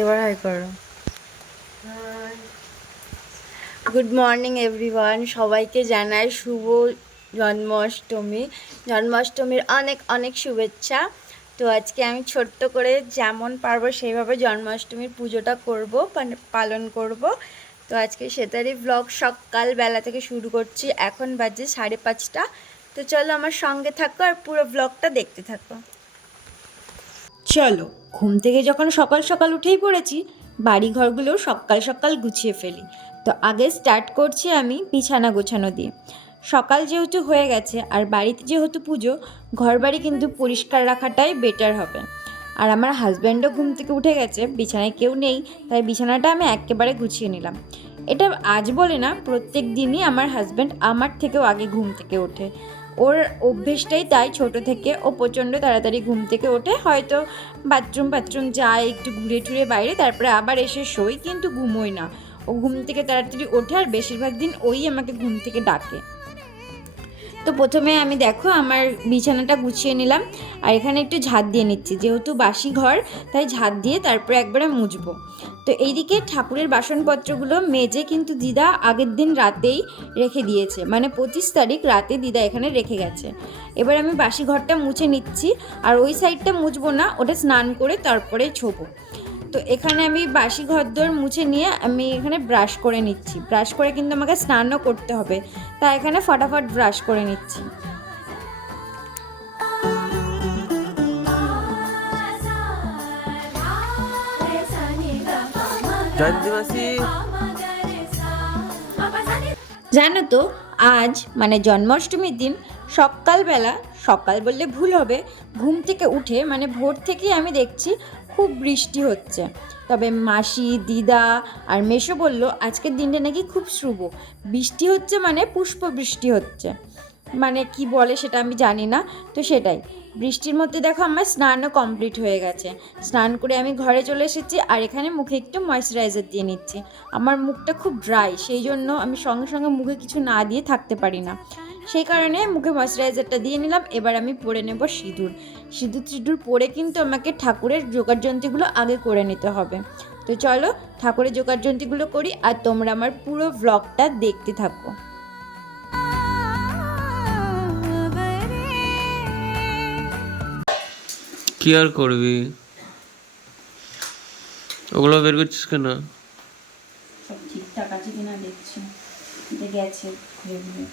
এবার হাই করো। Good morning everyone, সবাইকে জানাই শুভ জন্মাষ্টমী। জন্মাষ্টমীর অনেক অনেক শুভেচ্ছা। তো আজকে আমি ছোট্ট করে যেমন পারবো সেইভাবে জন্মাষ্টমীর পুজোটা করব, পালন করব। তো আজকে সেটারই ব্লগ সকালবেলা থেকে শুরু করছি। এখন বাজে 5:30। তো চলো আমার সঙ্গে থাকো আর পুরো ব্লগটা দেখতে থাকো। চলো, ঘুম থেকে যখন সকাল সকাল উঠেই পড়েছি, বাড়ি ঘরগুলো সকাল সকাল গুছিয়ে ফেলি। তো আগে স্টার্ট করছি আমি বিছানা গোছানো দিয়ে। সকাল যেহেতু হয়ে গেছে আর বাড়িতে যেহেতু পুজো, ঘর বাড়ি কিন্তু পরিষ্কার রাখাটাই বেটার হবে। আর আমার হাজব্যান্ডও ঘুম থেকে উঠে গেছে, বিছানায় কেউ নেই, তাই বিছানাটা আমি একেবারে গুছিয়ে নিলাম। এটা আজ বলে না, প্রত্যেক দিনই আমার হাজব্যান্ড আমার থেকেও আগে ঘুম থেকে ওঠে। ওর অভ্যেসটাই তাই, ছোট থেকে ও প্রচণ্ড তাড়াতাড়ি ঘুম থেকে ওঠে। হয়তো বাথরুম যায়, একটু ঘুরে টুরে বাইরে, তারপরে আবার এসে শোয়, কিন্তু ঘুমোয় না। ও ঘুম থেকে তাড়াতাড়ি ওঠে আর বেশিরভাগ দিন ওই আমাকে ঘুম থেকে ডাকে। তো প্রথমে আমি দেখো আমার বিছানাটা গুছিয়ে নিলাম, আর এখানে একটু ঝাঁট দিয়ে নিচ্ছি, যেহেতু বাসি ঘর তাই ঝাঁট দিয়ে তারপরে একবারে মুছবো। তো এইদিকে ঠাকুরের বাসনপত্রগুলো মেজে কিন্তু দিদা আগের দিন রাতেই রেখে দিয়েছে, মানে 25 তারিখ রাতে দিদা এখানে রেখে গেছে। এবার আমি বাসি ঘরটা মুছে নিচ্ছি, আর ওই সাইডটা মুছবো না, ওটা স্নান করে তারপরে ছোবো। তো এখানে আমি বাসি ঘরদোর মুছে নিয়ে আমি এখানে ব্রাশ করে নিচ্ছি। ব্রাশ করে কিন্তু আমাকে স্নানও করতে হবে, তাই এখানে ফটাফট ব্রাশ করে নিচ্ছি। জানো তো, আজ মানে জন্মাষ্টমীর দিন সকালবেলা, সকাল বললে ভুল হবে, ঘুম থেকে উঠে মানে ভোর থেকেই আমি দেখছি খুব বৃষ্টি হচ্ছে। তবে মাসি, দিদা আর মেসো বলল আজকের দিনটা নাকি খুব শুভ। বৃষ্টি হচ্ছে মানে পুষ্প বৃষ্টি হচ্ছে, মানে কি বলে সেটা আমি জানি না। তো সেটাই, বৃষ্টির মধ্যে দেখো আমার স্নানও কমপ্লিট হয়ে গেছে। স্নান করে আমি ঘরে চলে এসেছি, আর এখানে মুখে একটু ময়েশ্চারাইজার দিয়ে নিচ্ছি। আমার মুখটা খুব ড্রাই, সেই জন্য আমি সঙ্গে সঙ্গে মুখে কিছু না দিয়ে থাকতে পারি না, সেই কারণে মুখে ময়েশ্চারাইজারটা দিয়ে নিলাম। এবার আমি পরে নেব সিঁদুর। সিঁদুর পরে কিন্তু আমাকে ঠাকুরের যোগাড়যন্ত্রীগুলো আগে করে নিতে হবে। তো চলো ঠাকুরের যোগাড়যন্ত্রীগুলো করি, আর তোমরা আমার পুরো ব্লগটা দেখতে থাকো। কি আর করবি, ওগুলো বের করছিস কেন? সব ঠিকঠাক আছে কিনা দেখছি, এটা গেছে ঘুরে ঘুরে,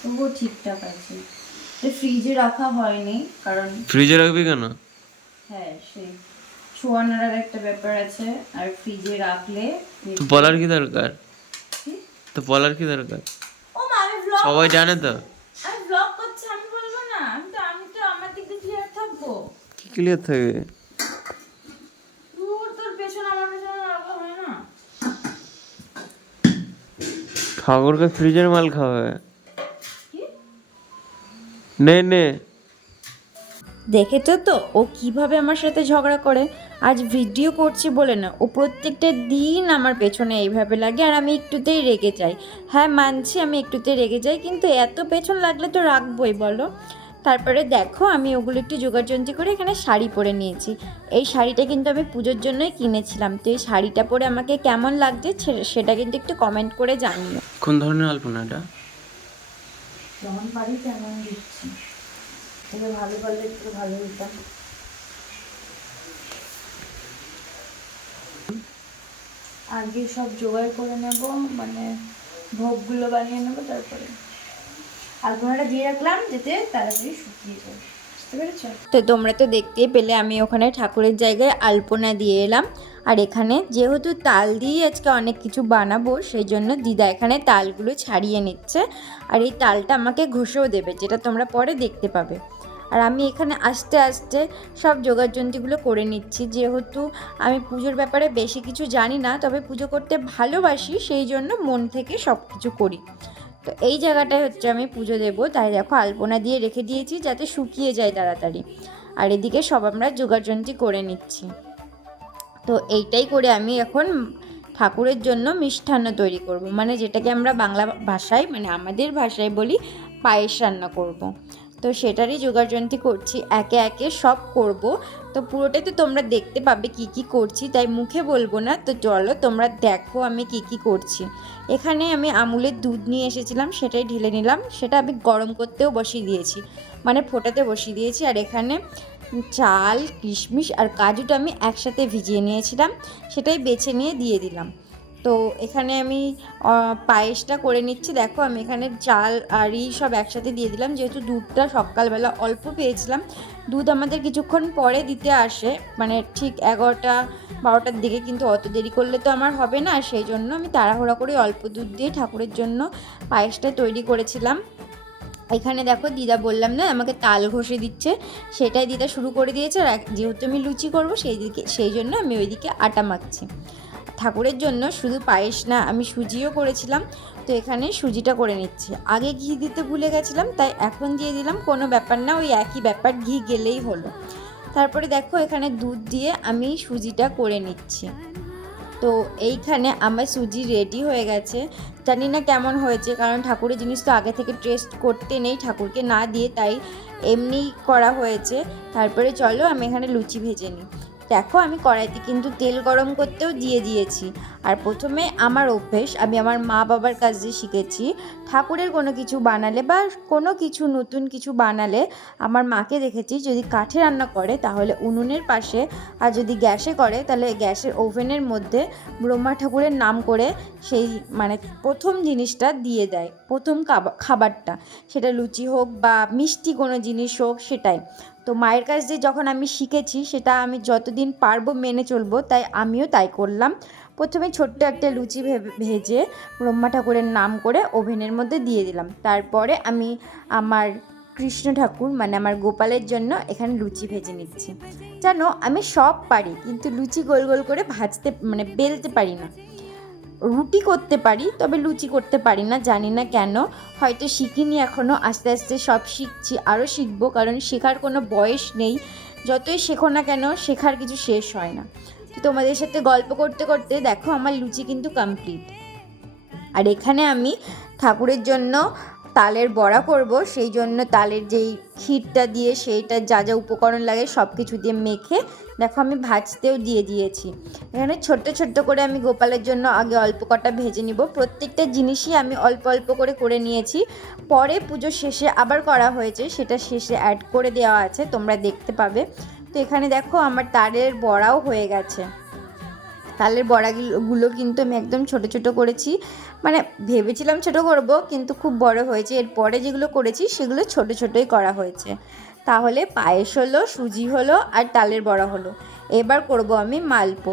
তবুও ঠিকঠাক আছে। ফ্রিজে রাখা হয়নি কারণ ফ্রিজে রাখবি কেন? হ্যাঁ, সেই ছোঁয়ানোর একটা ব্যাপার আছে, আর ফ্রিজে রাখলে তো বলার কি দরকার? তো বলার কি দরকার? ও মা, আমি ব্লগ, সবাই জানে তো। আমি ব্লগ করছি, আমি বলবো না? আমি তো আমার দিক দিয়ে ক্লিয়ার থাকবো। কি ক্লিয়ার থাকবে? তোর পেছনে আমার পেছনে রাখা হয় না। ঠাকুরকে ফ্রিজের মাল খাওয়াবে? কি নে নে। দেখেছো তো ও কিভাবে আমার সাথে ঝগড়া করে? আজ ভিডিও করছি বলে না, ও প্রত্যেকটা দিন আমার পেছনে এইভাবে লাগে, আর আমি একটুতেই রেগে যাই। হ্যাঁ মানছি আমি একটুতেই রেগে যাই, কিন্তু এত পেছন লাগলে তো রাখবই বলো। তারপরে দেখো আমি ওগুলো একটু জোগাড়যন্ত্রী করে এখানে শাড়ি পরে নিয়েছি। এই শাড়িটা কিন্তু আমি পুজোর জন্যই কিনেছিলাম। তো এই শাড়িটা পরে আমাকে কেমন লাগছে সেটা কিন্তু একটু কমেন্ট করে জানিও। কোন ধরনের আলপনা এটা? যেমন পারি তেমন দিচ্ছি, তবে ভালো করলে একটু ভালো হতাম। আগে সব জোগাড় করে নেব, মানে ভোগগুলো বানিয়ে নেবো, তারপরে আলপনাটা দিয়ে রাখলাম যাতে তাড়াতাড়ি শুকিয়ে যায়। বুঝতে পেরেছ? তো তোমরা তো দেখতেই পেলে আমি ওখানে ঠাকুরের জায়গায় আলপনা দিয়ে এলাম। আর এখানে যেহেতু তাল দিয়ে আজকে অনেক কিছু বানাবো, সেই জন্য দিদা এখানে তালগুলো ছাড়িয়ে নিচ্ছে, আর এই তালটা আমাকে ঘষেও দেবে, যেটা তোমরা পরে দেখতে পাবে। আর আমি এখানে আস্তে আস্তে সব যোগাড়যন্ত্রীগুলো করে নিচ্ছি, যেহেতু আমি পুজোর ব্যাপারে বেশি কিছু জানি না, তবে পুজো করতে ভালোবাসি, সেই জন্য মন থেকে সব কিছু করি। তো এই জায়গাটায় হচ্ছে আমি পুজো দেবো, তাই দেখো আলপনা দিয়ে রেখে দিয়েছি যাতে শুকিয়ে যায় তাড়াতাড়ি। আর এদিকে সব আমরা যোগাড়যন্ত্রী করে নিচ্ছি। তো এইটাই করে আমি এখন ঠাকুরের জন্য মিষ্টান্ন তৈরি করব, মানে যেটাকে আমরা বাংলা ভাষায় মানে আমাদের ভাষায় বলি পায়েস রান্না করব। তো সেটারই জোগাড়যন্ত্র করছি, একে একে সব করব। তো পুরোটাই তো তোমরা দেখতে পাবে কি কি করছি, তাই মুখে বলবো না। তো চলো তোমরা দেখো আমি কি কি করছি। এখানে আমি আমুলের দুধ নিয়ে এসেছিলাম, সেটাই ঢেলে নিলাম। সেটা আমি গরম করতেও বসিয়ে দিয়েছি, মানে ফোটাতে বসিয়ে দিয়েছি। আর এখানে চাল, কিশমিশ আর কাজুটা আমি একসাথে ভিজিয়ে নিয়েছিলাম, সেটাই বেছে নিয়ে দিয়ে দিলাম। তো এখানে আমি পায়েসটা করে নিচ্ছি। দেখো আমি এখানে চাল আর সব একসাথে দিয়ে দিলাম, যেহেতু দুধটা সকালবেলা অল্প পেয়েছিলাম। দুধ আমাদের কিছুক্ষণ পরে দিতে আসে, মানে ঠিক 11টা-12টার দিকে, কিন্তু অত দেরি করলে তো আমার হবে না। সেই জন্য আমি তাড়াহুড়া করে অল্প দুধ দিয়ে ঠাকুরের জন্য পায়েসটা তৈরি করেছিলাম। এখানে দেখো দিদা বললাম না আমাকে তাল ঘষে দিচ্ছে, সেটাই দিদা শুরু করে দিয়েছে। আর যেহেতু আমি লুচি করবো সেই জন্য আমি ওইদিকে আটা মাখছি। ঠাকুরের জন্য শুধু পায়েস না, আমি সুজিও করেছিলাম। তো এখানে সুজিটা করে নিচ্ছি। আগে ঘি দিতে ভুলে গেছিলাম, তাই এখন দিয়ে দিলাম, কোনো ব্যাপার না, ওই একই ব্যাপার, ঘি গেলেই হলো। তারপরে দেখো এখানে দুধ দিয়ে আমি সুজিটা করে নিচ্ছি। তো এইখানে আমার সুজি রেডি হয়ে গেছে। জানি না কেমন হয়েছে, কারণ ঠাকুরের জিনিস তো আগে থেকে টেস্ট করতে নেই ঠাকুরকে না দিয়ে, তাই এমনি করা হয়েছে। তারপরে চলো আমি এখানে লুচি ভেজে নিই। দেখো আমি কড়াইতে কিন্তু তেল গরম করতেও দিয়ে দিয়েছি। আর প্রথমে আমার অভ্যেস, আমি আমার মা বাবার কাছে শিখেছি, ঠাকুরের কোনো কিছু বানালে বা কোনো কিছু নতুন কিছু বানালে আমার মাকে দেখেছি যদি কাঠে রান্না করে তাহলে উনুনের পাশে, আর যদি গ্যাসে করে তাহলে গ্যাসের ওভেনের মধ্যে ব্রহ্মা ঠাকুরের নাম করে সেই মানে প্রথম জিনিসটা দিয়ে দেয়, প্রথম খাবারটা, সেটা লুচি হোক বা মিষ্টি কোনো জিনিস হোক সেটাই। তো মায়ের কাছ দিয়ে যখন আমি শিখেছি, সেটা আমি যতদিন পারবো মেনে চলবো, তাই আমিও তাই করলাম। প্রথমে ছোট্ট একটা লুচি ভেজে ব্রহ্মা ঠাকুরের নাম করে ওভেনের মধ্যে দিয়ে দিলাম। তারপরে আমি আমার কৃষ্ণ ঠাকুর মানে আমার গোপালের জন্য এখানে লুচি ভেজে নিচ্ছি। জানো আমি সব পারি, কিন্তু লুচি গোল গোল করে ভাজতে মানে বেলতে পারি না। রুটি করতে পারি, তবে লুচি করতে পারি না, জানি না কেন, হয়তো শিখিনি এখনও। আস্তে আস্তে সব শিখছি, আরও শিখবো, কারণ শেখার কোনো বয়স নেই। যতই শেখো না কেন, শেখার কিছু শেষ হয় না। তো তোমাদের সাথে গল্প করতে করতে দেখো আমার লুচি কিন্তু কমপ্লিট। আর এখানে আমি ঠাকুরের জন্য তালের বড়া করব, সেই জন্য তালের যেই ক্ষীরটা দিয়ে সেইটা যা যা উপকরণ লাগে সব কিছু দিয়ে মেখে দেখো আমি ভাজতেও দিয়ে দিয়েছি। এখানে ছোট্ট ছোট্ট করে আমি গোপালের জন্য আগে অল্প কটা ভেজে নিব। প্রত্যেকটা জিনিসই আমি অল্প অল্প করে নিয়েছি, পরে পুজো শেষে আবার করা হয়েছে, সেটা শেষে অ্যাড করে দেওয়া আছে, তোমরা দেখতে পাবে। তো এখানে দেখো আমার তালের বড়াও হয়ে গেছে। তালের বড়াগুলো কিন্তু আমি একদম ছোট ছোট করেছি, মানে ভেবেছিলাম ছোট করব, কিন্তু খুব বড় হয়েছে। এরপরে যেগুলো করেছি সেগুলো ছোট ছোটই করা হয়েছে। তাহলে পায়েস হলো, সুজি হলো, আর তালের বড়া হলো। এবার করব আমি মালপো।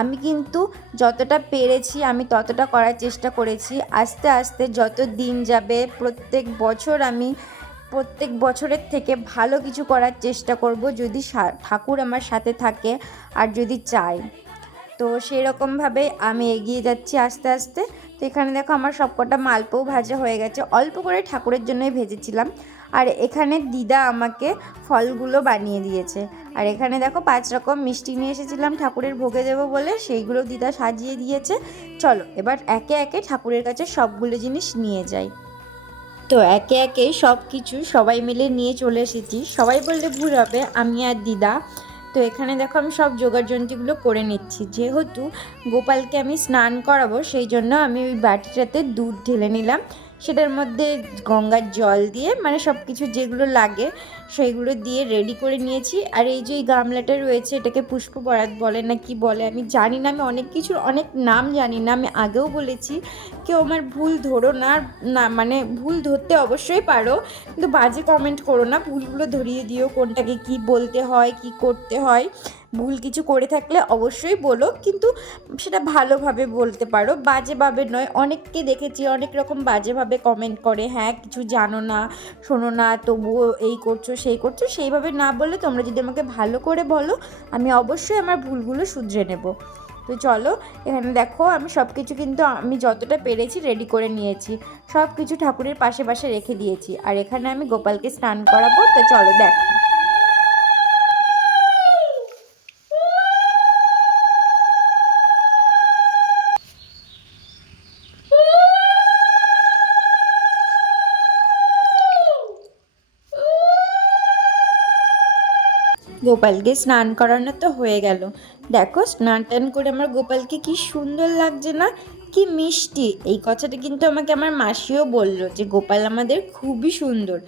আমি কিন্তু যতটা পেরেছি আমি ততটা করার চেষ্টা করেছি। আস্তে আস্তে যত দিন যাবে প্রত্যেক বছর আমি প্রত্যেক বছরের থেকে ভালো কিছু করার চেষ্টা করব, যদি ঠাকুর আমার সাথে থাকে আর যদি চাই। তো সেই রকমভাবে আমি এগিয়ে যাচ্ছি আস্তে আস্তে। তো এখানে দেখো আমার সবকটা মালপোও ভাজা হয়ে গেছে, অল্প করে ঠাকুরের জন্যই ভেজেছিলাম। আর এখানে দিদা আমাকে ফলগুলো বানিয়ে দিয়েছে। আর এখানে দেখো 5 রকম মিষ্টি নিয়ে এসেছিলাম ঠাকুরের ভোগে দেবো বলে, সেইগুলো দিদা সাজিয়ে দিয়েছে। চলো এবার একে একে ঠাকুরের কাছে সবগুলো জিনিস নিয়ে যাই। তো একে একে সব কিছু সবাই মিলে নিয়ে চলে এসেছি, সবাই বললে ভুল হবে, আমি আর দিদা। তো এখানে দেখো আমি সব জোগাড়যন্ত্রগুলো করে নিচ্ছি। যেহেতু গোপালকে আমি স্নান করাবো, সেই জন্য আমি ওই বাটিটাতে দুধ ঢেলে নিলাম, সেটার মধ্যে গঙ্গার জল দিয়ে মানে সব কিছু যেগুলো লাগে সেইগুলো দিয়ে রেডি করে নিয়েছি। আর এই যে এই গামলাটা রয়েছে, এটাকে পুষ্প বরাত বলে না কি বলে আমি জানি না, আমি অনেক কিছুর অনেক নাম জানি না, আমি আগেও বলেছি, কেউ আমার ভুল ধরো না, না মানে ভুল ধরতে অবশ্যই পারো, কিন্তু বাজে কমেন্ট করো না, ভুলগুলো ধরিয়ে দিও, কোনটাকে কি বলতে হয় কি করতে হয়। ভুল কিছু করে থাকলে অবশ্যই বলো, কিন্তু সেটা ভালোভাবে বলতে পারো, বাজেভাবে নয়। অনেককে দেখেছি অনেক রকম বাজেভাবে কমেন্ট করে, হ্যাঁ কিছু জানো না শোনো না তবুও এই করছো সেই করছো, সেইভাবে না বলে তোমরা যদি আমাকে ভালো করে বলো, আমি অবশ্যই আমার ভুলগুলো শুধরে নেব। তো চলো এখানে দেখো আমি সব কিছু কিন্তু আমি যতটা পেরেছি রেডি করে নিয়েছি, সব কিছু ঠাকুরের পাশে পাশে রেখে দিয়েছি। আর এখানে আমি গোপালকে স্নান করাবো, তো চলো দেখো। গোপালকে স্নান করানো তো হয়ে গেল। দেখো স্নান টান করে আমার গোপালকে কি সুন্দর লাগছে না, কি মিষ্টি। এই কথাটা কিন্তু আমাকে আমার মাসিও বললো যে গোপাল আমাদের খুবই সুন্দর।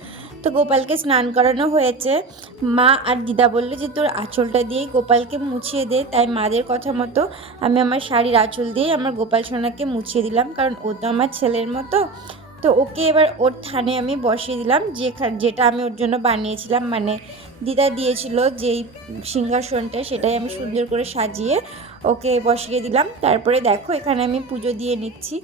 তো গোপালকে স্নান করানো হয়েছে। মা আর দিদা বললো যে তোর আঁচলটা দিয়েই গোপালকে মুছিয়ে দে, তাই মাদের কথা মতো আমি আমার শাড়ির আঁচল দিয়েই আমার গোপাল সোনাকে মুছিয়ে দিলাম, কারণ ও তো আমার ছেলের মতো। তো ওকে এবার ওর থানে আমি বসিয়ে দিলাম, যেটা আমি ওর জন্য বানিয়েছিলাম, মানে দিদা দিয়েছিল যেই সিংহাসনটা, সেটাই আমি সুন্দর করে সাজিয়ে ওকে বসিয়ে দিলাম। তারপরে দেখো এখানে আমি পুজো দিয়ে নিচ্ছি।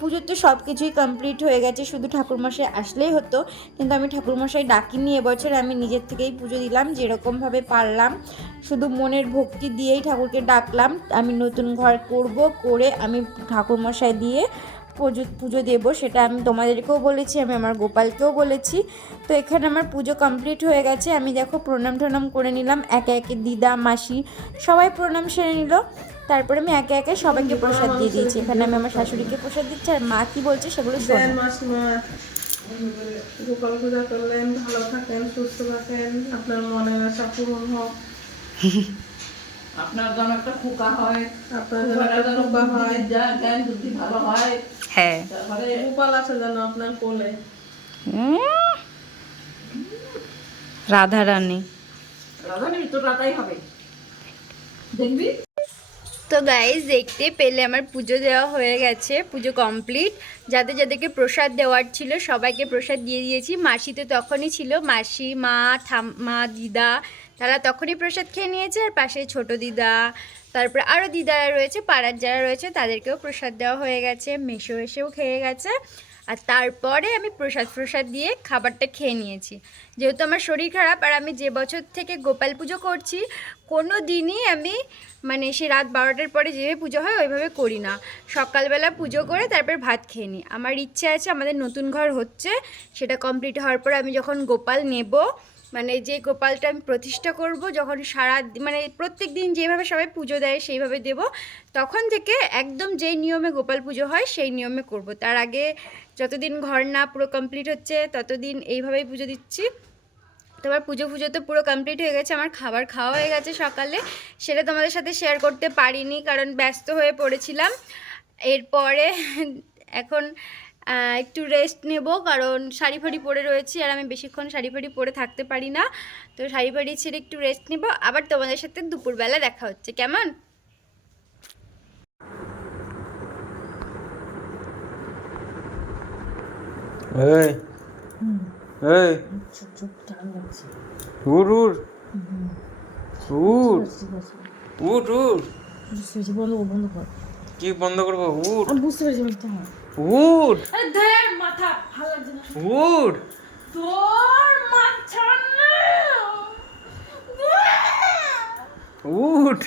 পুজো তো সব কিছুই কমপ্লিট হয়ে গেছে, শুধু ঠাকুরমশাই আসলেই হতো, কিন্তু আমি ঠাকুরমশাই ডাকিনি এবছর। আমি নিজের থেকেই পুজো দিলাম যেরকমভাবে পারলাম, শুধু মনের ভক্তি দিয়েই ঠাকুরকে ডাকলাম। আমি নতুন ঘর করব, করে আমি ঠাকুরমশাই দিয়ে পুজো দেবো, সেটা আমি তোমাদেরকেও বলেছি, আমি আমার গোপালকেও বলেছি। তো এখানে আমার পুজো কমপ্লিট হয়ে গেছে। আমি দেখো প্রণাম টনাম করে নিলাম, একে একে দিদা মাসি সবাই প্রণাম সেরে নিল। তারপরে আমি একে একে সবাইকে প্রসাদ দিয়ে দিয়েছি। এখানে আমি আমার শাশুড়িকে প্রসাদ দিচ্ছি, আর মা কি বলছে সেগুলো শোনো। মাসিমা, গোপাল পূজা করলেন, ভালো থাকেন, সুস্থ থাকেন, আপনার মনের আশা পূরণ হোক, আপনার যেন একটা খোকা হয়, আপনার যেন একটা খোকা হয়, জ্ঞান বুদ্ধি ভালো হয়। হ্যাঁ, তারপরে গোপাল আছে যেন আপনার কোলে। রাধারানী। রাধানি তো রাতাই হবে, দেখবি। তো গাইজ দেখতে পেলে আমার পুজো দেওয়া হয়ে গেছে, পুজো কমপ্লিট। যাদের যাদেরকে প্রসাদ দেওয়ার ছিল সবাইকে প্রসাদ দিয়ে দিয়েছি। মাসি তো তখনই ছিল, মাসি, মা, ঠাম্মা, দিদা, তারা তখনই প্রসাদ খেয়ে নিয়েছে। আর পাশে ছোট দিদা, তারপরে আরও দিদারা রয়েছে, পাড়ার যারা রয়েছে তাদেরকেও প্রসাদ দেওয়া হয়ে গেছে। মেসো এসেও খেয়ে গেছে। আর তারপরে আমি প্রসাদ দিয়ে খাবারটা খেয়ে নিয়েছি। যেহেতু আমার শরীর খারাপ, আর আমি যে বছর থেকে গোপাল পুজো করছি কোনো দিনই আমি মানে সে রাত 12টার পরে যেভাবে পুজো হয় ওইভাবে করি না। সকালবেলা পুজো করে তারপর ভাত খেয়ে নিই। আমার ইচ্ছে আছে, আমাদের নতুন ঘর হচ্ছে, সেটা কমপ্লিট হওয়ার পরে আমি যখন গোপাল নেব, মানে যে গোপালটা আমি প্রতিষ্ঠা করব, যখন মানে প্রত্যেক দিন যেভাবে সবাই পুজো দেয় সেইভাবে দেব, তখন থেকে একদম যেই নিয়মে গোপাল পুজো হয় সেই নিয়মে করব। তার আগে যতদিন ঘর না পুরো কমপ্লিট হচ্ছে ততদিন এইভাবেই পুজো দিচ্ছি। তোমার পুজো তো পুরো কমপ্লিট হয়ে গেছে, আমার খাবার খাওয়া হয়ে গেছে সকালে, সেটা তোমাদের সাথে শেয়ার করতে পারিনি কারণ ব্যস্ত হয়ে পড়েছিলাম। এরপরে এখন একটু রেস্ট নেব, কারণ শাড়ি ফাড়ি পরে রয়েছি, আর আমি বেশিক্ষণ শাড়ি ফাড়ি পরে থাকতে পারি না। তো শাড়ি ফাড়ি ছেড়ে একটু রেস্ট নেব, আবার তোমাদের সাথে দুপুরবেলা দেখা হচ্ছে, কেমন? এই এই উঠ উঠ উঠ উঠ উঠ বন্ধ কর। কি বন্ধ করবো? উঠ আমি বুঝতে পেরেছি উঠ মাথা ভালো লাগছে না উঠ তোর মাথা না। উঠ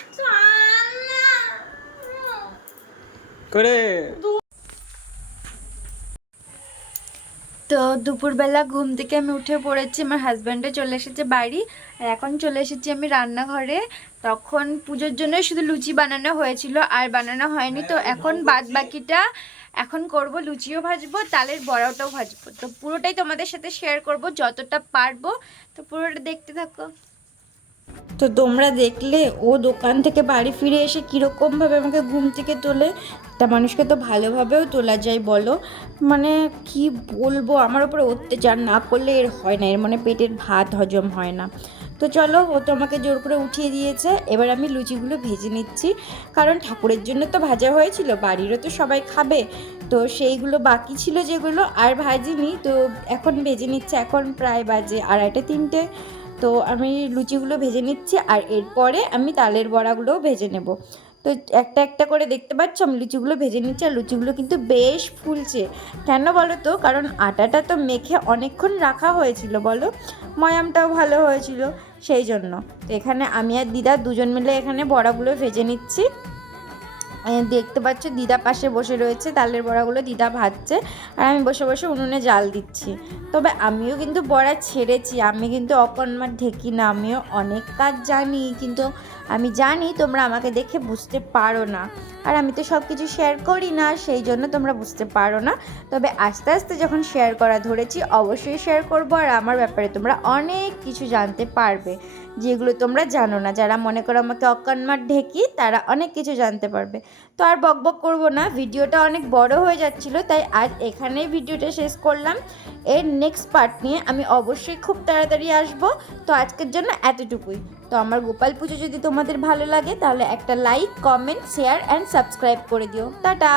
করে। তো দুপুরবেলা ঘুম থেকে আমি উঠে পড়েছি, আমার হাজব্যান্ডও চলে এসেছে বাড়ি, আর এখন চলে এসেছি আমি রান্নাঘরে। তখন পুজোর জন্য শুধু লুচি বানানো হয়েছিল, আর বানানো হয়নি। তো এখন বাদ বাকিটা এখন করব, লুচিও ভাজবো, তালের বড়াটাও ভাজবো। তো পুরোটাই তোমাদের সাথে শেয়ার করব যতটা পারবো, তো পুরোটা দেখতে থাকো। তো তোমরা দেখলে ও দোকান থেকে বাড়ি ফিরে এসে কীরকমভাবে আমাকে ঘুম থেকে তোলে। তা মানুষকে তো ভালোভাবেও তোলা যায় বলো, মানে কি বলবো, আমার উপরে অত্যাচার না করলে এর হয় না, এর মানে পেটের ভাত হজম হয় না। তো চলো, ও তো আমাকে জোর করে উঠিয়ে দিয়েছে, এবার আমি লুচিগুলো ভেজে নিচ্ছি, কারণ ঠাকুরের জন্য তো ভাজা হয়েছিল, বাড়িরও তো সবাই খাবে, তো সেইগুলো বাকি ছিল যেগুলো আর ভাজিনি, তো এখন ভেজে নিচ্ছে। এখন প্রায় বাজে 2:30 3টে। তো আমি লুচিগুলো ভেজে নিচ্ছি, আর এরপরে আমি তালের বড়াগুলোও ভেজে নেব। তো একটা একটা করে দেখতে পাচ্ছ আমি লুচিগুলো ভেজে নিচ্ছি, আর লুচিগুলো কিন্তু বেশ ফুলছে। কেন বলো তো, কারণ আটাটা তো মেখে অনেকক্ষণ রাখা হয়েছিল বলো, ময়ামটাও ভালো হয়েছিল, সেই জন্য। তো এখানে আমি আর দিদা দুজন মিলে এখানে বড়াগুলো ভেজে নিচ্ছি। দেখতে পাচ্ছ দিদা পাশে বসে রয়েছে, তালের বড়াগুলো দিদা ভাজছে, আর আমি বসে বসে উনুনে জাল দিচ্ছি। তবে আমিও কিন্তু বড়া ছেড়েছি, আমি কিন্তু অকর্মার ঢেকি না, আমিও অনেক কাজ জানি, কিন্তু আমি জানি তোমরা আমাকে দেখে বুঝতে পারো না, আর আমি তো সব কিছু শেয়ার করি না, সেই জন্য তোমরা বুঝতে পারো না। তবে আস্তে আস্তে যখন শেয়ার করা ধরেছি অবশ্যই শেয়ার করবো, আর আমার ব্যাপারে তোমরা অনেক কিছু জানতে পারবে যেগুলো তোমরা জানো না। যারা মনে করো আমাকে অকন্মার ঢেকি, তারা অনেক কিছু জানতে পারবে। তো আর বকবক করবো না, ভিডিওটা অনেক বড় হয়ে যাচ্ছিলো, তাই আজ এখানেই ভিডিওটা শেষ করলাম। এর নেক্সট পার্ট নিয়ে আমি অবশ্যই খুব তাড়াতাড়ি আসবো। তো আজকের জন্য এতটুকুই। তো আমার গোপাল পুজো যদি তোমাদের ভালো লাগে তাহলে একটা like, comment, share and subscribe করে দিও। টাটা।